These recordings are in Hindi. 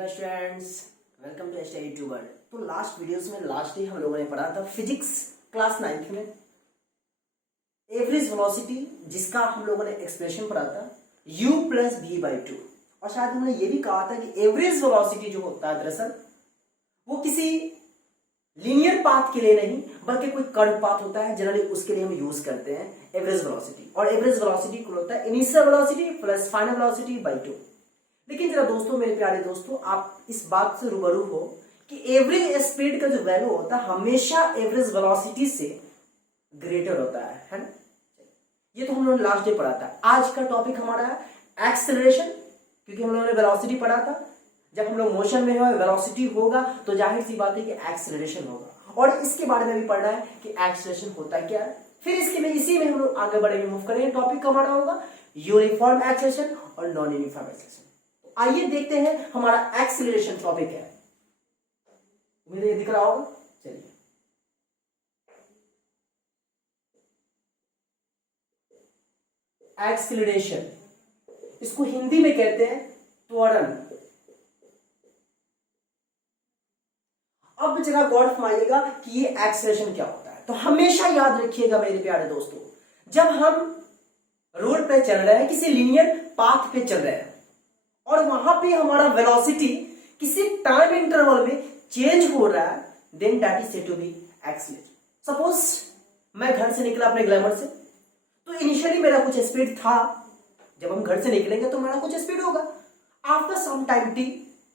Hello students, welcome to study YouTuber. तो लास्ट वीडियोस में लास्ट डे हम लोगों ने पढ़ा था फिजिक्स क्लास 9th में एवरेज वेलोसिटी, जिसका हम लोगों ने एक्सप्रेशन पढ़ा था u प्लस v/2। और शायद हमने ये भी कहा था कि एवरेज वेलोसिटी जो होता है दरअसल वो किसी लीनियर पाथ के लिए नहीं बल्कि कोई कर्व पाथ होता है, जनरली उसके लिए हम यूज करते हैं एवरेज वेलोसिटी। और एवरेज वेलोसिटी इक्वल होता है initial velocity plus final velocity by 2। लेकिन जरा दोस्तों, मेरे प्यारे दोस्तों, आप इस बात से रूबरू हो कि एवरेज स्पीड का जो वैल्यू होता है हमेशा एवरेज वेलोसिटी से ग्रेटर होता है ना। ये तो हम लोगों ने लास्ट डे पढ़ा था। आज का टॉपिक हमारा है एक्सेलरेशन, क्योंकि हम लोगों ने वेलोसिटी पढ़ा था। जब हम लोग मोशन में हो, वेलोसिटी होगा तो जाहिर सी बात है कि एक्सेलरेशन होगा। और इसके बारे में भी पढ़ना है कि एक्सेलरेशन होता क्या है। फिर इसके में इसी में हम लोग आगे बढ़ेंगे, मूव करेंगे। टॉपिक हमारा होगा यूनिफॉर्म एक्सेलरेशन और नॉन यूनिफॉर्म एक्सेलरेशन। आइए देखते हैं हमारा एक्सेलरेशन टॉपिक है। मुझे दिख रहा होगा, चलिए। एक्सेलरेशन, इसको हिंदी में कहते हैं त्वरण। अब जरा गौर फरमाइएगा कि ये एक्सेलरेशन क्या होता है। तो हमेशा याद रखिएगा मेरे प्यारे दोस्तों, जब हम रोड पे चल रहे हैं, किसी लीनियर पाथ पे चल रहे हैं और वहां पे हमारा वेलोसिटी किसी टाइम इंटरवल में चेंज हो रहा है, then that is said to be acceleration. Suppose मैं घर से निकला अपने ग्लैमर से, तो इनिशियली मेरा कुछ स्पीड था। जब हम घर से निकलेंगे तो हमारा कुछ स्पीड होगा। आफ्टर सम टाइम टी,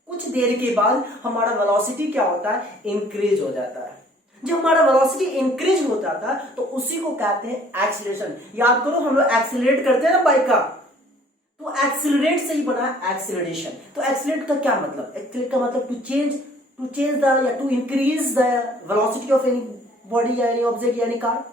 कुछ देर के बाद हमारा वेलोसिटी क्या होता है, इंक्रीज हो जाता है। जब हमारा वेलोसिटी इंक्रीज हो जाता है तो उसी को कहते हैं एक्सेलरेशन। याद करो, हम लोग एक्सेलरेट करते हैं ना बाइक का, तो एक्सेलरेट से ही बना एक्सेलरेशन। तो एक्सेलरेट का क्या मतलब? एक्सेलरेट का मतलब टू चेंज द या to increase the velocity of any body या एनी ऑब्जेक्ट या एनी कार।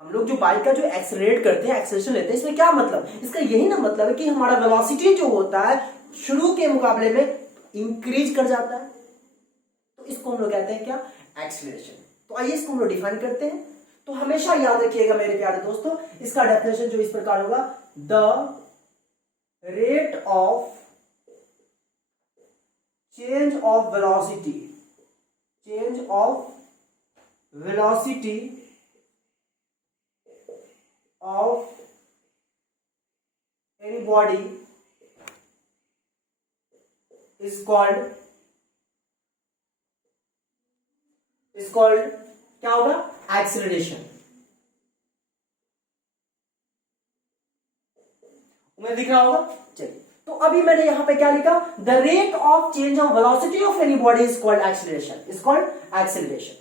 हम लोग जो बाइक का जो एक्सेलरेट करते हैं, एक्सेलरेशन लेते हैं, इसमें क्या मतलब? इसका यही ना मतलब है कि हमारा वेलोसिटी जो होता है शुरू के मुकाबले में इंक्रीज कर जाता है। तो इसको हम लोग कहते हैं क्या, एक्सेलरेशन। तो आइए इसको हम लोग डिफाइन करते हैं। तो हमेशा याद रखिएगा मेरे प्यारे दोस्तों, इसका डेफिनेशन जो इस प्रकार होगा, the rate of change of velocity of any body is called क्या होगा, एक्सेलरेशन। उन्हें दिख रहा होगा, चलिए। तो अभी मैंने यहां पे क्या लिखा, the rate of change of velocity of any body is called acceleration, is called acceleration.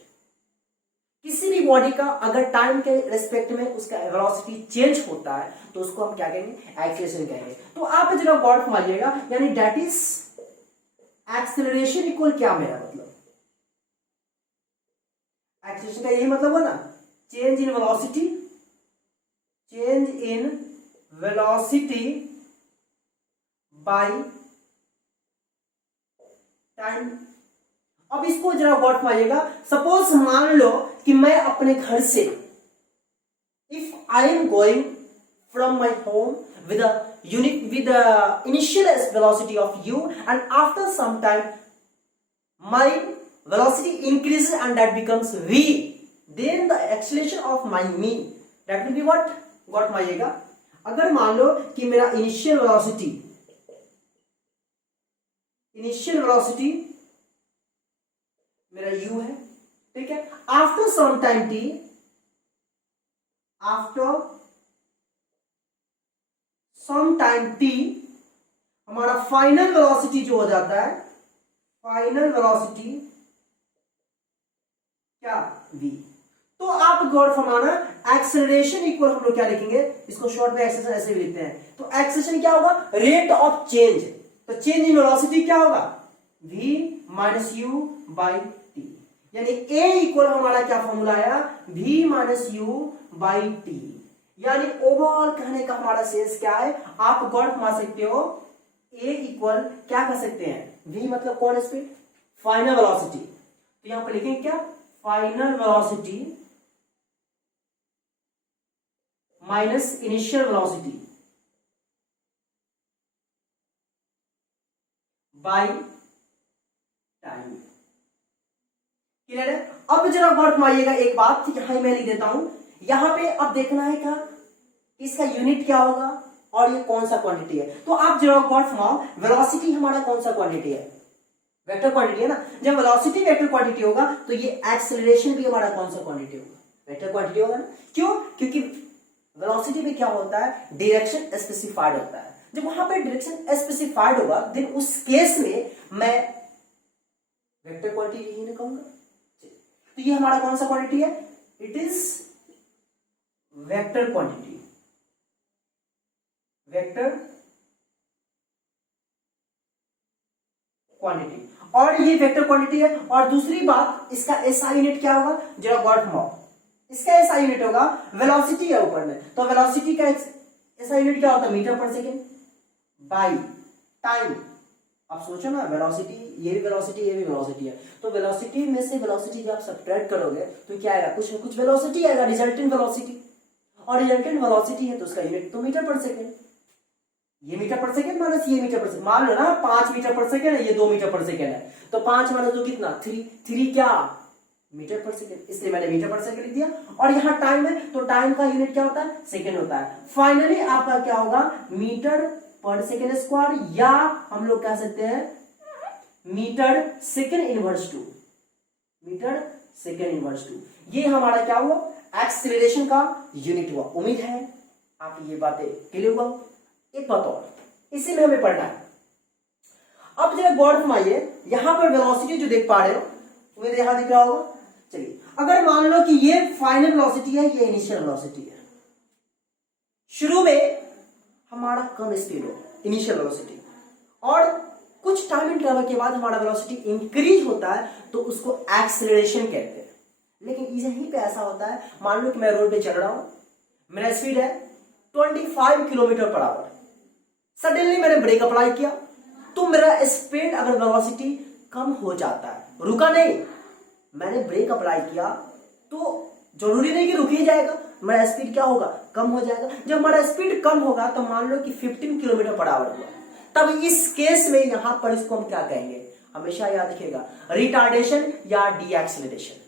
किसी भी बॉडी का अगर टाइम के रेस्पेक्ट में उसका वेलोसिटी चेंज होता है तो उसको हम क्या कहेंगे, एक्सेलरेशन कहेंगे। तो आप जरा गौर फरमाइएगा, यानी दैट इज एक्सेलरेशन इक्वल क्या, मेरा मतलब एक्सेलरेशन का यही मतलब हुआ ना, change in velocity by time. अब इसको जरा गौर फरमाइएगा। सपोज मान लो कि मैं अपने घर से, if I am going from my home with the initial velocity of u, and after some time my velocity increases and that becomes v, then the acceleration of my mean that will be what, गौर फरमाइएगा। अगर मान लो कि मेरा इनिशियल वेलोसिटी मेरा u है, ठीक है। आफ्टर सम टाइम t, हमारा फाइनल वेलोसिटी जो हो जाता है, फाइनल वेलोसिटी क्या, v। तो आप गौर फरमाना, एक्सेलरेशन इक्वल हम लोग क्या लिखेंगे, इसको शॉर्ट में एक्सेलरेशन ऐसे भी लिखते हैं। तो एक्सेलरेशन क्या होगा, रेट ऑफ चेंज। तो चेंज इन वेलोसिटी क्या होगा, v minus u by T. यानी a इक्वल हमारा क्या फॉर्मूला आया, v minus u by T. यानी ओवरऑल कहने का हमारा सेंस क्या है, आप गौर फरमा सकते हो, a इक्वल क्या कर सकते हैं, v मतलब कौन स्पीड, फाइनल वेलोसिटी। तो यहां पर लिखेंगे क्या, final velocity minus initial velocity bye clear है। अब जरा गौर फरमाइएगा एक बात, ठीक है, हाँ मैं लिख देता हूं यहां पे। अब देखना है क्या, इसका यूनिट क्या होगा और ये कौन सा क्वांटिटी है। तो आप जरा गौर फरमाओ, वेलोसिटी हमारा कौन सा क्वांटिटी है, वेक्टर क्वांटिटी है ना। जब वेलोसिटी वेक्टर क्वांटिटी होगा तो ये एक्सेलरेशन भी हमारा कौन सा क्वांटिटी होगा, वेक्टर क्वांटिटी होगा ना। क्यों, क्योंकि वेलोसिटी में क्या होता है, डायरेक्शन स्पेसिफाइड होता है। जब वहां पे डायरेक्शन स्पेसिफाइड होगा देन उस केस में मैं वेक्टर क्वांटिटी ही नहीं कहूंगा। तो ये हमारा कौन सा क्वांटिटी है, it is vector quantity, vector quantity. और ये वेक्टर क्वांटिटी है। और दूसरी बात, इसका एसआई यूनिट क्या होगा, जरा गौर फरमाओ, इसका एसआई यूनिट होगा, वेलोसिटी है ऊपर में, तो वेलोसिटी का एसआई यूनिट क्या होता है, मीटर पर सेकेंड बाई टाइम। आप सोचो ना, वेलोसिटी, ये भी वेलोसिटी, ये भी वेलोसिटी है, तो वेलोसिटी में से वेलोसिटी जब आप सब्ट्रैक्ट करोगे तो क्या आएगा, कुछ ना कुछ वेलोसिटी आएगा, रिजल्टेंट वेलोसिटी। और रिजल्टेंट वेलोसिटी है तो उसका यूनिट तो मीटर पर सेकेंड। ये मीटर पर सेकेंड माइनस ये मीटर पर सेकेंड, मान लो ना 5 मीटर पर सेकेंड है, ये 2 मीटर पर सेकेंड है, तो 5 माइनस 2 कितना, 3 क्या, मीटर पर सेकेंड, इसलिए मैंने मीटर पर सेकेंड लिख दिया। और यहाँ टाइम है तो टाइम का यूनिट क्या होता है, सेकेंड होता है। फाइनली आपका क्या होगा, मीटर पर सेकेंड स्क्वायर, या हम लोग कह सकते हैं metre second inverse two, metre second inverse two. ये हमारा क्या हुआ, एक्सीलरेशन का यूनिट हुआ। उम्मीद है आप ये बातें क्लियर हुआ। एक बात और, इसी में हमें पढ़ना है। अब जरा गौर फरमाइए, यहां पर वेलोसिटी जो देख पा रहे हो, उम्मीद यहां दिख रहा होगा। चलिए, अगर मान लो कि ये फाइनल वेलोसिटी है, ये इनिशियल वेलोसिटी है, शुरू में हमारा कम स्पीड हो, इनिशियल वेलोसिटी, और कुछ टाइम इंटरवल के बाद हमारा वेलोसिटी इंक्रीज होता है तो उसको एक्सेलरेशन कहते हैं। लेकिन यहीं पे ऐसा होता है, मान लो कि मैं रोड पे चल रहा हूं, मेरा स्पीड है 25 किलोमीटर पर आवर, सडनली मैंने ब्रेक अप्लाई किया तो मेरा स्पीड, अगर वेलोसिटी कम हो जाता है, रुका नहीं, मैंने ब्रेक अप्लाई किया तो जरूरी नहीं कि रुक ही जाएगा, मेरा स्पीड क्या होगा, कम हो जाएगा। जब हमारा स्पीड कम होगा तो मान लो कि 15 किलोमीटर पर आवर हुआ, तब इस केस में यहां पर इसको हम क्या कहेंगे, हमेशा याद रखिएगा, रिटार्डेशन या डी एक्सेलरेशन।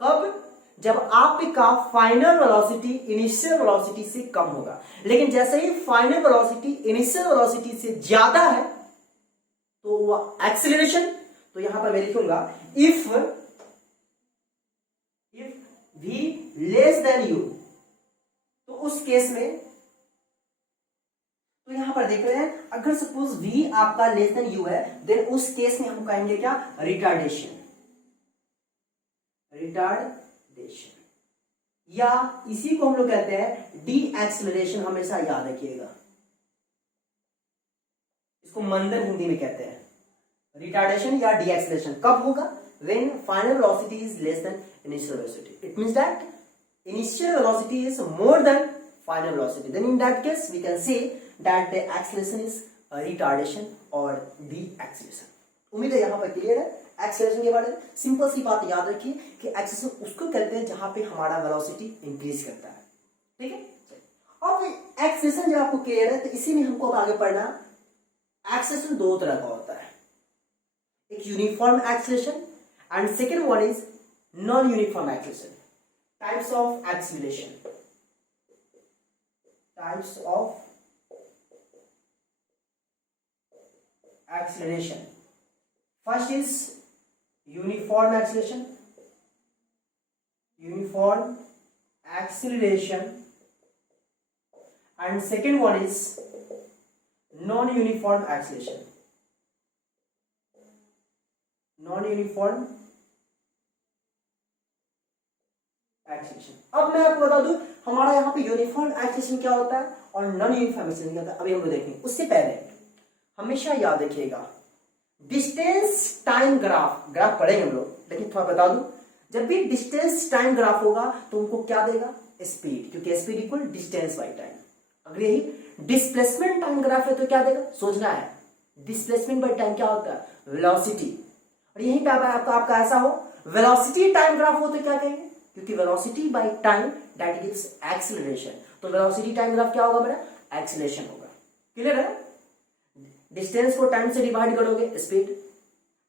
कब, जब आपका फाइनल वेलोसिटी इनिशियल वेलोसिटी से कम होगा। लेकिन जैसे ही फाइनल वेलोसिटी इनिशियल वेलोसिटी से ज्यादा है तो वो एक्सेलरेशन। तो यहां पर मैं लिखूंगा if v less than u, तो उस केस में, तो यहां पर देख रहे हैं, अगर सपोज v आपका लेस देन u है देन उस केस में हम कहेंगे क्या, रिटार्डेशन, रिटार्डेशन, या इसी को हम लोग कहते हैं डी एक्सेलरेशन। हमेशा याद रखिएगा, इसको मंदन हिंदी में कहते हैं, रिटार्डेशन या डी एक्सेलरेशन। कब होगा, when final velocity is less than initial velocity. It means that initial velocity is more than final velocity. Then in that case we can say that the acceleration is retardation or de-acceleration. उम्मीद है यहाँ पर क्लियर है एक्सेलरेशन के बारे में। सिंपल सी बात याद रखिए कि एक्सेलरेशन उसको कहते हैं जहां पे हमारा वेलोसिटी इंक्रीज करता है, ठीक है। अब एक्सेलरेशन जब आपको क्लियर है तो इसी में हमको अब आगे पढ़ना, एक्सेलरेशन दो तरह का होता है, एक uniform acceleration and second one is non-uniform acceleration. Types of acceleration, types of acceleration. First is uniform acceleration, uniform acceleration, and second one is non-uniform acceleration, non-uniform acceleration. अब मैं आपको बता दूं हमारा यहाँ पे यूनिफॉर्म एक्सेलरेशन क्या होता है और नॉन यूनिफॉर्म एक्सेलरेशन क्या होता है, अभी हम लोग देखेंगे। उससे पहले हमेशा याद रखिएगा, डिस्टेंस टाइम ग्राफ पढ़ेंगे हम लोग, लेकिन थोड़ा बता दूं, जब भी डिस्टेंस टाइम ग्राफ होगा तो उनको क्या देगा, स्पीड, क्योंकि speed equal distance by time. अगर यही डिस्प्लेसमेंट टाइम ग्राफ है तो क्या देगा, सोचना है, डिस्प्लेसमेंट बाई टाइम क्या होता है, वेलोसिटी। और यहीं पे आपका ऐसा हो, वेलोसिटी टाइम ग्राफ हो तो क्या कहेंगे, क्योंकि velocity by time that gives acceleration, तो वेलोसिटी टाइम ग्राफ क्या होगा मेरा, एक्सेलरेशन होगा। क्लियर है, डिस्टेंस को टाइम से डिवाइड करोगे स्पीड,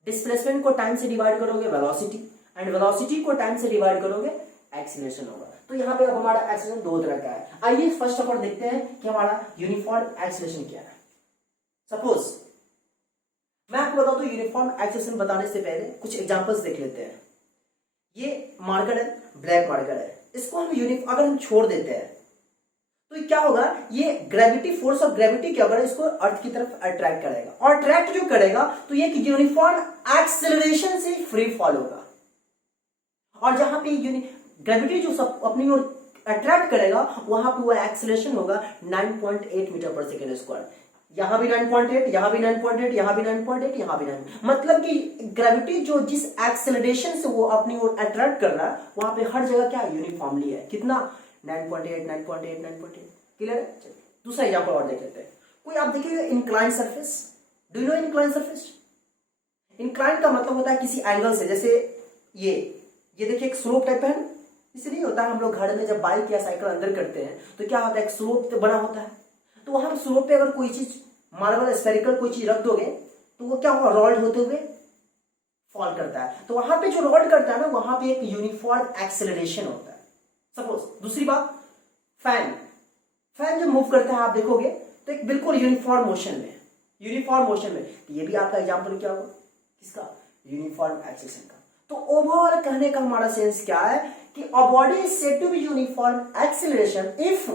डिस्प्लेसमेंट को टाइम से डिवाइड करोगे वेलोसिटी, एंड वेलोसिटी को टाइम से डिवाइड करोगे एक्सीलरेशन होगा। तो यहाँ पे अब हमारा एक्सीलरेशन दो तरह का है। आइए फर्स्ट ऑफ ऑल देखते हैं कि हमारा यूनिफॉर्म एक्सीलरेशन क्या है। सपोज मैं आपको बता दूं, यूनिफॉर्म एक्सीलरेशन बताने से पहले कुछ एग्जांपल्स देख लेते हैं। ये मार्कर है, ब्लैक मार्कर है, इसको हम अगर हम छोड़ देते हैं तो क्या होगा, ये ग्रेविटी, फोर्स ऑफ ग्रेविटी क्या होगा, इसको अर्थ की तरफ अट्रैक्ट करेगा, और अट्रैक्ट जो करेगा तो ये यूनिफॉर्म एक्सेलरेशन से फ्री फॉल होगा। और जहां पे ग्रेविटी जो सब अपनी ओर अट्रैक्ट करेगा वहां पे वो एक्सेलरेशन होगा 9.8 मीटर पर सेकेंड स्क्वायर। यहां भी 9.8, यहां भी 9.8, यहां भी 9.8, यहां भी 9, मतलब कि ग्रेविटी जो जिस एक्सेलरेशन से वो अपनी ओर अट्रैक्ट कर रहा है वहां पे हर जगह क्या यूनिफॉर्मली है। कितना? 9.8, 9.8, 9.8। क्लियर है? दूसरा एग्जांपल और देख लेते हैं। कोई आप देखिएगा incline surface. Do you know incline surface? Incline का मतलब होता है किसी एंगल से, जैसे ये देखिए एक स्लोप टाइप है ना, इसलिए होता है हम लोग घर में जब बाइक या साइकिल अंदर करते हैं तो क्या होता है, एक स्लोप बना होता है, तो वहां स्लोप पे अगर कोई चीज मार्बल स्फेरिकल कोई चीज रख दोगे तो वो क्या होगा, रोल्ड होते हुए फॉल करता है। तो वहां पे जो रोल्ड करता है ना वहां पे एक यूनिफॉर्म एक्सेलरेशन होता है। सपोज दूसरी बात, फैन जब मूव करता है आप देखोगे तो एक बिल्कुल यूनिफॉर्म मोशन में, तो ये भी आपका एग्जांपल क्या होगा, किसका? यूनिफॉर्म एक्सेलरेशन का। तो ओवरऑल कहने का हमारा सेंस क्या है कि a body is said to be uniform acceleration if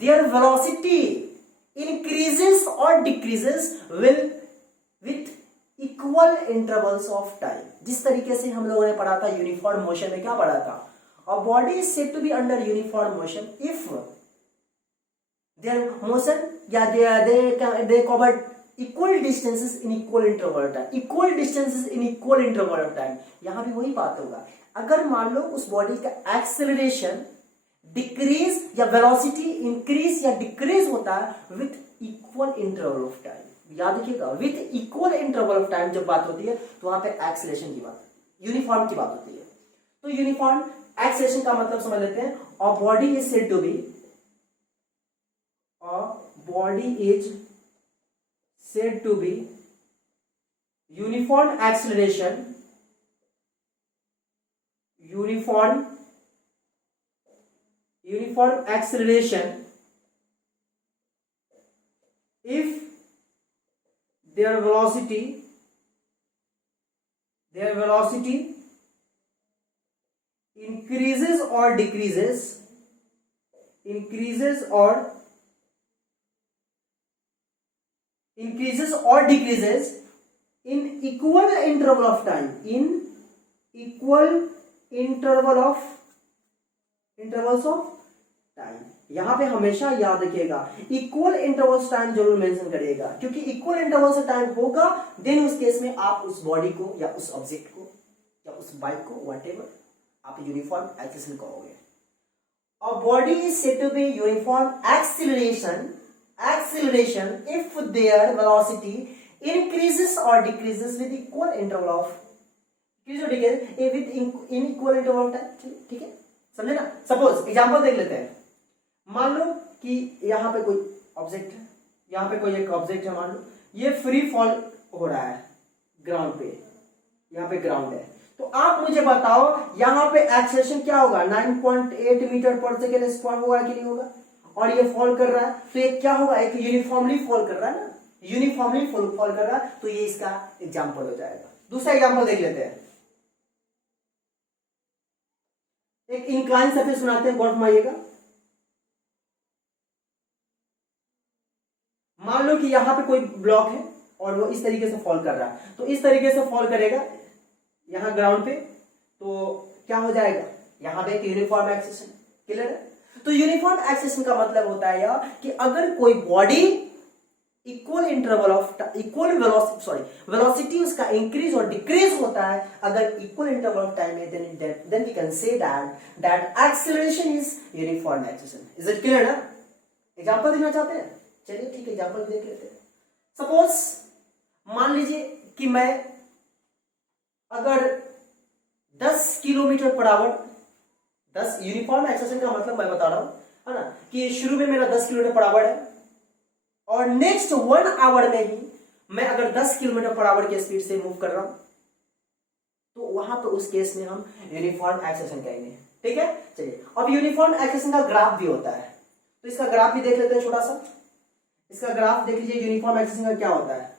their velocity increases और decreases with equal intervals of time. जिस तरीके से हम लोगों ने पढ़ा था यूनिफॉर्म मोशन में, क्या पढ़ा था, a body is said to be under uniform motion if their motion they cover equal distances in equal interval of time, यहां भी वही बात होगा। अगर मान लो उस बॉडी का एक्सेलरेशन डिक्रीज या वेलोसिटी इंक्रीज या डिक्रीज होता है with equal interval of time. याद रखिएगा, with equal interval of time जब बात होती है तो वहां पे एक्सेलरेशन की बात, यूनिफॉर्म की बात होती है। तो यूनिफॉर्म एक्सेलरेशन का मतलब समझ लेते हैं। A body is said to be uniform acceleration if their velocity increases or decreases in equal interval of time, intervals of time. यहां पे हमेशा याद रखिएगा इक्वल इंटरवल्स टाइम जरूर मेंशन करिएगा, क्योंकि इक्वल इंटरवल्स टाइम होगा देन उस केस में आप उस बॉडी को या उस ऑब्जेक्ट को या उस बाइक को व्हाटएवर आप यूनिफॉर्म एक्सेलरेशन कहोगे। A body is said to be uniform acceleration if their velocity increases or decreases with equal interval of equal interval of time. ठीक है, समझे ना। सपोज एग्जांपल देख लेते हैं। मान लो कि यहां पे कोई ऑब्जेक्ट है, यहां पे कोई एक ऑब्जेक्ट है, मान लो ये फ्री फॉल हो रहा है ग्राउंड पे, यहां पे ग्राउंड है, तो आप मुझे बताओ यहां पे एक्सेलरेशन क्या होगा, 9.8 मीटर पर सेकेंड स्क्वायर होगा कि नहीं होगा। और ये फॉल कर रहा है तो ये क्या होगा, एक यूनिफॉर्मली फॉल कर रहा है ना, यूनिफॉर्मली फॉल कर रहा है, तो ये इसका एग्जांपल हो जाएगा। दूसरा एग्जांपल देख लेते हैं। एक इंक्लाइन सरफेस बनाते हैं, गौर फरमाइएगा। मान लो कि यहां पे कोई ब्लॉक है और वो इस तरीके से फॉल कर रहा है, तो इस तरीके से फॉल करेगा यहां ग्राउंड पे, तो क्या हो जाएगा, यहां पे एक यूनिफॉर्म एक्सेलरेशन। क्लियर है। तो यूनिफॉर्म एक्सेलरेशन का मतलब होता है यह कि अगर कोई body equal interval of velocity उसका इंक्रीज और डिक्रीज होता है, अगर इक्वल इंटरवल ऑफ टाइम है, then we can say that acceleration is uniform acceleration. Is it clear ना। एग्जांपल देखना चाहते हैं, चलिए ठीक है, एग्जांपल देख लेते हैं। सपोज मान लीजिए कि मैं अगर 10 kilometre per our, 10 uniform acceleration का मतलब मैं बता रहा हूं, है ना, कि शुरू में मेरा 10 किलोमीटर पर आवर है और नेक्स्ट 1 आवर में ही मैं अगर 10 किलोमीटर पर आवर की स्पीड से मूव कर रहा हूं, तो वहां पे उस केस में हम यूनिफॉर्म एक्सेलेरेशन कहेंगे। ठीक है, चलिए अब यूनिफॉर्म एक्सेलेरेशन का ग्राफ भी होता है, तो इसका ग्राफ भी देख लेते हैं छोटा सा। इसका ग्राफ देख लीजिए, यूनिफॉर्म एक्सेलेरेशन का क्या होता है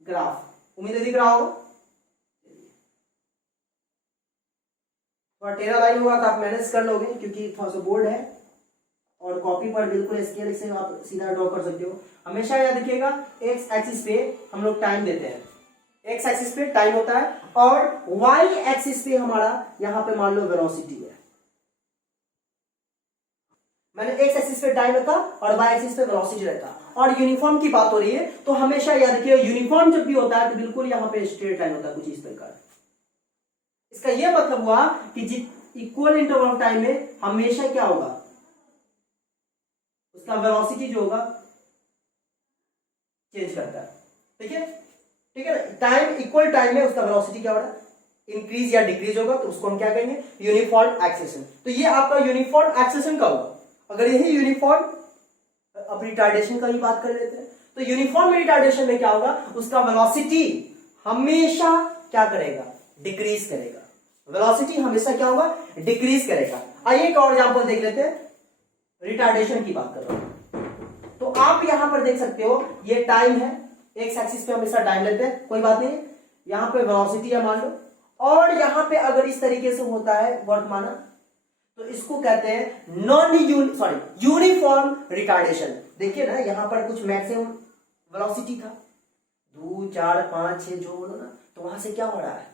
ग्राफ, उम्मीद है दिख रहा होगा। थोड़ा टेढ़ा लाइन होगा तो आप मैनेज कर लोगे क्योंकि थोड़ा सा बोर्ड है, और कॉपी पर बिल्कुल स्केल से आप सीधा ड्रॉ कर सकते हो। हमेशा याद रखिएगा एक्स एक्सिस पे हम लोग टाइम देते हैं, एक्स एक्सिस पे टाइम होता है, और वाई एक्सिस पे हमारा यहां पे मान लो वेलोसिटी है। मैंने एक्स एक्सिस पे टाइम रखा और वाई एक्सिस पे वेलोसिटी रखा, और यूनिफॉर्म की बात हो रही है तो हमेशा याद रखिए यूनिफॉर्म जब भी होता है तो बिल्कुल यहां पे स्ट्रेट लाइन होता है कुछ इस प्रकार। इसका यह मतलब हुआ कि इक्वल इंटरवल ऑफ टाइम में हमेशा क्या होगा, उसका वेलोसिटी जो होगा चेंज करता है। ठीक है, ठीक है ना, टाइम इक्वल टाइम में उसका वेलोसिटी क्या होगा, इंक्रीज या डिक्रीज होगा, तो उसको हम क्या कहेंगे यूनिफॉर्म एक्सेलेरेशन। तो ये आपका यूनिफॉर्म एक्सेलेरेशन का होगा। अगर यही यूनिफॉर्म, अब रिटार्डेशन का ही बात कर लेते हैं, तो यूनिफॉर्म रिटार्डेशन में क्या होगा, उसका वेलोसिटी हमेशा क्या करेगा, डिक्रीज करेगा। वेलोसिटी हमेशा क्या होगा, डिक्रीज करेगा। आइए एक और एग्जांपल देख लेते हैं, रिटार्डेशन की बात कर रहा हूं। तो आप यहां पर देख सकते हो ये टाइम है, एक्स एक्सिस पे हमेशा टाइम लेते हैं, कोई बात नहीं, यहां पे वेलोसिटी है मान लो, और यहां पे अगर इस तरीके से होता है वर्तमान, तो इसको कहते हैं यूनिफॉर्म रिटार्डेशन। देखिए ना यहां पर कुछ मैक्सिमम वेलोसिटी था 2 4 5 6 जो बोलो ना, तो वहां से क्या हो रहा है,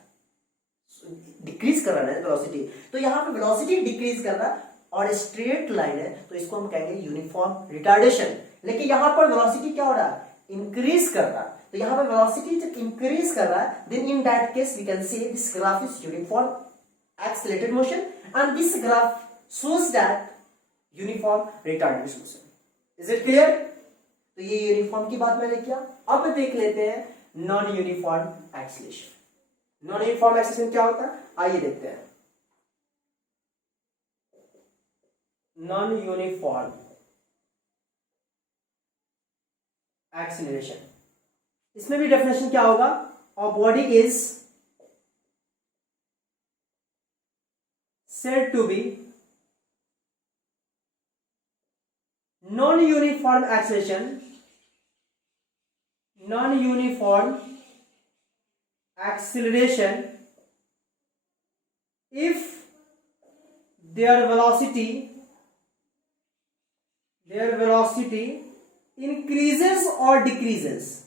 डिक्रीज कर रहा है वेलोसिटी, तो यहां पे वेलोसिटी डिक्रीज कर रहा है और स्ट्रेट लाइन है, तो इसको हम कहेंगे यूनिफॉर्म रिटार्डेशन। लेकिन यहां पर वेलोसिटी क्या हो रहा है, इंक्रीज कर रहा है, तो यहां पर वेलोसिटी जब इंक्रीज कर रहा है, then in that case we can say this graph is uniform accelerated motion and this graph shows that uniform retarded motion. Is it clear? तो ये यूनिफॉर्म की बात मैंने किया। अब देख लेते हैं non uniform acceleration. Non uniform acceleration क्या होता है, आइए देखते हैं। नॉन यूनिफॉर्म एक्सेलेरेशन, इसमें भी डेफिनेशन क्या होगा, और body is said to be non-uniform acceleration, non-uniform acceleration if their velocity increases or decreases,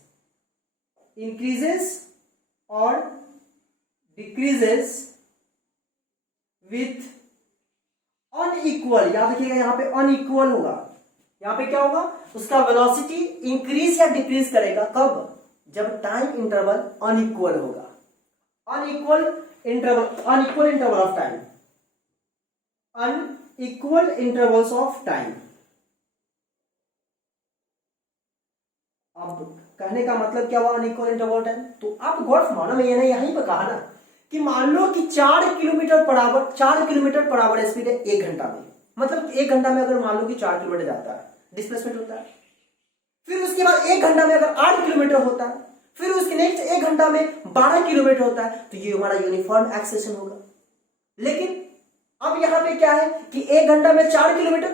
with unequal, याद रखिएगा यहां पे अनइक्वल होगा, यहां पे क्या होगा, उसका वेलोसिटी इंक्रीज या डिक्रीज करेगा, कब, जब टाइम इंटरवल अनइक्वल होगा। Unequal interval of time, unequal intervals of time. अब कहने का मतलब क्या हुआ, अनइक्वल इंटरवल टाइम, तो आप गौर से मानो, मैंने यहीं पर कहा ना कि मान लो कि 4 किलोमीटर पर आवर स्पीड है 1 घंटा में, मतलब 1 घंटा में अगर मान लो कि 4 किलोमीटर जाता है, डिस्प्लेसमेंट होता है, फिर उसके बाद 1 घंटा में अगर 8 किलोमीटर होता है, फिर उसके नेक्स्ट 1 घंटा में 12 किलोमीटर होता है, तो ये हमारा यूनिफॉर्म एक्सेलेरेशन होगा। लेकिन अब यहां पे क्या है कि 1 घंटा में 4 किलोमीटर,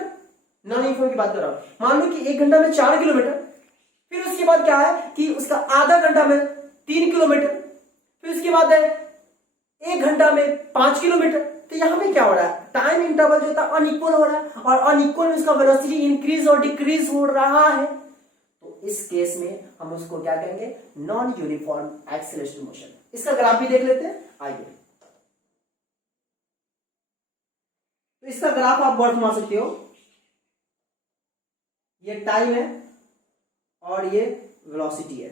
नॉन यूनिफॉर्म की बात कर रहा हूं, मान लो कि 1 घंटा में 4 किलोमीटर, फिर उसके बाद क्या है कि उसका आधा घंटा में 3 किलोमीटर, फिर उसके बाद है 1 घंटा में 5 किलोमीटर। तो यहां पे क्या हो रहा है, टाइम इंटरवल जो था अनइक्वल हो रहा है, और अनइक्वल में उसका वेलोसिटी इंक्रीज और डिक्रीज हो रहा है, तो इस केस में हम उसको क्या कहेंगे, नॉन यूनिफॉर्म एक्सेलरेशन मोशन। इसका ग्राफ भी देख लेते हैं, आइए। तो इसका ग्राफ आप वर्ड मान सकते हो, ये टाइम है और ये वेलोसिटी है।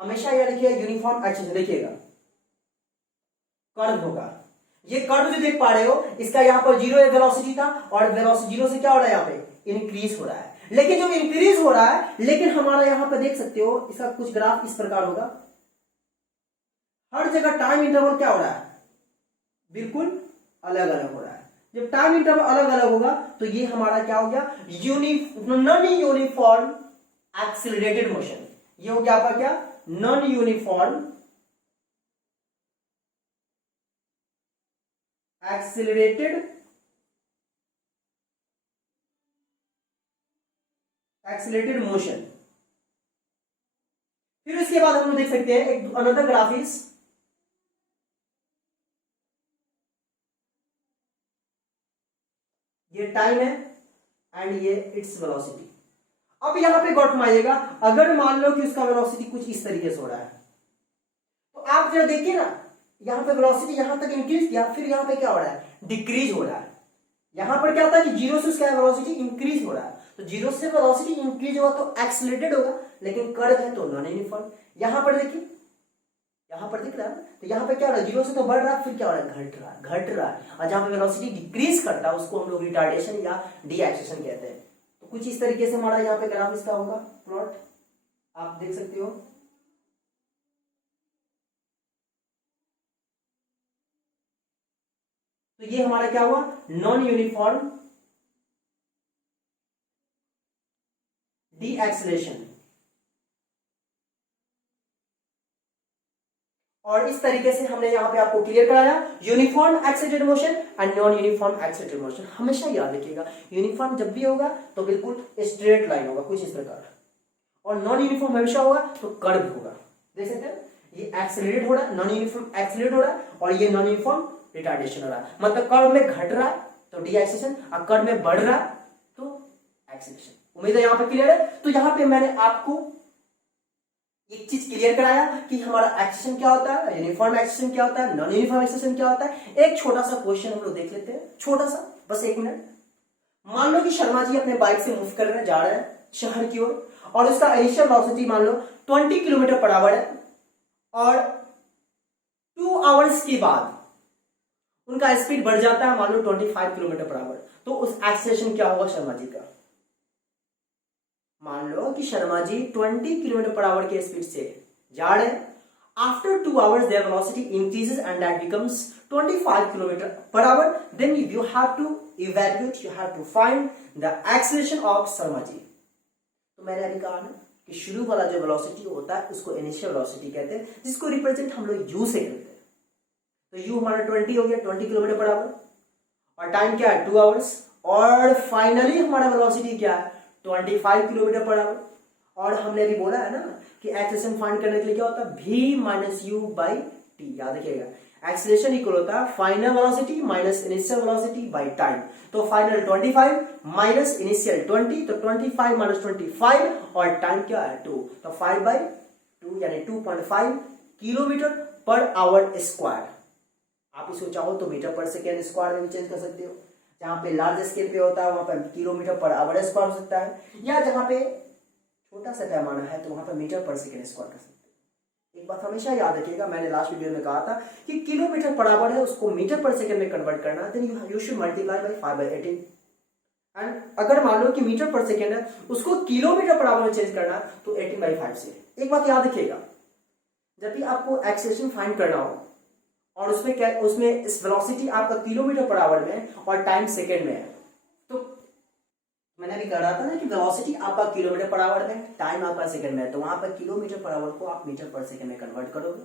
हमेशा यह देखिए यूनिफॉर्म एक्सेलरेशन, देखिएगा कर्व होगा, ये कर्व जो देख पा रहे हो, इसका यहां पर 0 वेलोसिटी था, और वेलोसिटी 0 से क्या हो रहा है, यहां पे इंक्रीज हो रहा है। लेकिन जो इंक्रीज हो रहा है, लेकिन हमारा यहां पर देख सकते हो, इसका कुछ ग्राफ इस प्रकार होगा, हर जगह टाइम इंटरवल क्या हो रहा है, बिल्कुल अलग अलग हो रहा है। जब टाइम इंटरवल अलग अलग होगा, तो ये हमारा क्या हो गया, नॉन यूनिफॉर्म एक्सिलरेटेड मोशन। ये हो गया आपका क्या, नॉन यूनिफॉर्म एक्सिलेटेड मोशन। फिर उसके बाद हम लोग देख सकते हैं एक अनदर ग्राफ इज ये टाइम है एंड ये इट्स वेलोसिटी। अब यहां पे गौर फरमाइएगा, अगर मान लो कि उसका वेलोसिटी कुछ इस तरीके से हो रहा है तो आप जरा देखिए ना, यहां पे वेलोसिटी यहां तक इंक्रीज किया, फिर यहां पे क्या हो रहा है, डिक्रीज हो रहा है। यहां पर क्या होता है कि जीरो से उसका वेलोसिटी इंक्रीज हो रहा है, तो जीरो से वेलोसिटी इंक्रीज होगा तो एक्सीलरेटेड होगा, लेकिन कर्व है तो नॉन यूनिफॉर्म। यहां पर देखिए, यहां पर दिख रहा है, तो यहां पे क्या हो रहा है, जीरो से तो बढ़ रहा है, फिर क्या हो रहा है, घट रहा है। और जहां पे वेलोसिटी डिक्रीज करता है उसको हम लोग रिटार्डेशन या डी एक्सेलेरेशन कहते हैं। तो कुछ इस तरीके से हमारा यहाँ पे ग्राफ इसका होगा, प्लॉट आप देख सकते हो। तो ये हमारा क्या हुआ, नॉन यूनिफॉर्म डी एक्सेलेरेशन। और इस तरीके से हमने यहां पे आपको क्लियर कराया uniform accelerated motion and non uniform accelerated motion. हमेशा याद रखिएगा, यूनिफॉर्म जब भी होगा तो बिल्कुल स्ट्रेट लाइन होगा कुछ इस प्रकार, और नॉन यूनिफॉर्म हमेशा होगा तो कर्व होगा। देख सकते हैं ये एक्सेलरेट हो रहा है, नॉन यूनिफॉर्म एक्सेलरेट हो रहा है, और ये नॉन यूनिफॉर्म रिटार्डेशन हो रहा है। मतलब कर्व में घट रहा है तो डी एक्सेलेरेशन, और कर्व में बढ़ रहा है तो एक्सेलरेशन। उम्मीद है यहां पर क्लियर है। तो यहां पे मैंने आपको एक चीज क्लियर कराया कि हमारा एक्सेलेरेशन क्या होता है, यूनिफॉर्म एक्सेलेरेशन क्या होता है, नॉन यूनिफॉर्म एक्सेलेरेशन क्या होता है। एक छोटा सा क्वेश्चन हम लोग देख लेते हैं, छोटा सा, बस 1 मिनट। मान लो कि शर्मा जी अपने बाइक से मूव कर रहे जा रहे हैं शहर की ओर, और उसका इनिशियल वेलोसिटी मान लो 20 किलोमीटर पर आवर है, और 2 आवर्स के बाद उनका स्पीड बढ़ जाता है मान लो 25 किलोमीटर पर आवर। तो उस एक्सेलेरेशन क्या होगा शर्मा जी का। मान लो कि Sharma ji 20 kilometre per hour के स्पीड से जा रहे हैं। After 2 hours their velocity increases and that becomes 25 kilometre per hour. Then you have to evaluate, you have to find the acceleration of Sharma ji. तो मैंने अभी कहा ना कि शुरू वाला जो वेलोसिटी होता है उसको इनिशियल वेलोसिटी कहते हैं, जिसको रिप्रेजेंट हम लोग यू से करते हैं। तो यू हमारा 20 हो गया, 20 किलोमीटर पर आवर, और टाइम क्या है 2 आवर्स, और फाइनली हमारा वेलोसिटी क्या है 25 किलोमीटर पर आवर। और हमने अभी बोला है ना कि एक्सेलरेशन फाइंड करने के लिए क्या होता है, v minus you by T. याद रखिएगा, एक्सेलरेशन इक्वल होता है final velocity minus initial velocity by time. तो फाइनल 25 माइनस इनिशियल 20, तो 25 माइनस 25, और टाइम क्या है 2, तो 5/2 यानी 2.5 किलोमीटर पर आवर स्क्वायर। आप इसको चाहो तो मीटर पर सेकेंड स्क्वायर में भी चेंज कर सकते हो। जहां पे लार्ज स्केल पे होता है वहां पर किलोमीटर पर आवर स्क्वायर हो सकता है, या जहां पे छोटा सा पैमाना है तो वहां पर मीटर पर सेकेंड स्क्वायर कर सकते हैं। एक बात हमेशा याद रखिएगा, मैंने लास्ट वीडियो में कहा था कि किलोमीटर पर आवर है उसको मीटर पर सेकेंड में कन्वर्ट करना है, then you should multiply by 5/18। And अगर मान लो कि मीटर पर सेकेंड है उसको किलोमीटर पर आवर में चेंज करना तो 18/5 से। एक बात याद रखिएगा, जब भी आपको एक्सेलरेशन फाइंड करना हो और उसमें क्या, उसमें इस वेलोसिटी आपका किलोमीटर पर आवर में और टाइम सेकेंड में है, तो मैंने अभी कह रहा था ना कि वेलोसिटी आपका किलोमीटर पर आवर में, टाइम आपका सेकंड में है, तो वहां पर किलोमीटर पर आवर को आप मीटर पर सेकंड में कन्वर्ट करोगे,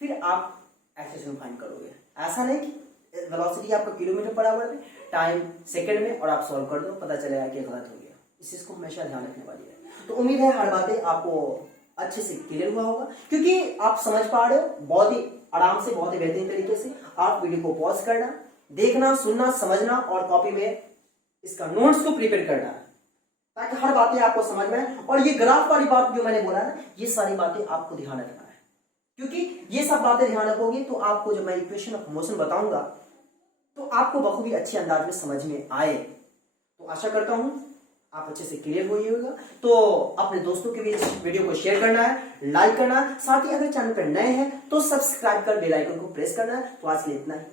फिर आप एक्सेलरेशन फाइंड करोगे। ऐसा नहीं कि वेलोसिटी आपका किलोमीटर पर आवर में, टाइम सेकंड में, और आप सॉल्व कर दो, पता चलेगा कि गलत हो गया। इस चीज को हमेशा ध्यान रखने वाली है। तो उम्मीद है हर बातें आपको अच्छे से क्लियर हुआ होगा, क्योंकि आप समझ पा रहे हो बहुत ही आराम से, बहुत ही बेहतरीन तरीके से। आप वीडियो को पॉज करना, देखना, सुनना, समझना, और कॉपी में इसका नोट्स को प्रिपेयर करना, ताकि हर बातें आपको समझ में आए। और ये ग्राफ वाली बात जो मैंने बोला ना, ये सारी बातें आपको ध्यान रखना है, क्योंकि ये सब बातें ध्यान रखोगे तो आपको जब मैं इक्वेशन ऑफ मोशन बताऊंगा तो आपको बखूबी अच्छे अंदाज में समझ में आए। तो आशा करता हूं आप अच्छे से क्लियर हुई होगा। तो अपने दोस्तों के बीच वीडियो को शेयर करना है, लाइक करना है, साथ ही अगर चैनल पर नए हैं तो सब्सक्राइब कर बेल आइकन को प्रेस करना है। तो आज के लिए इतना ही।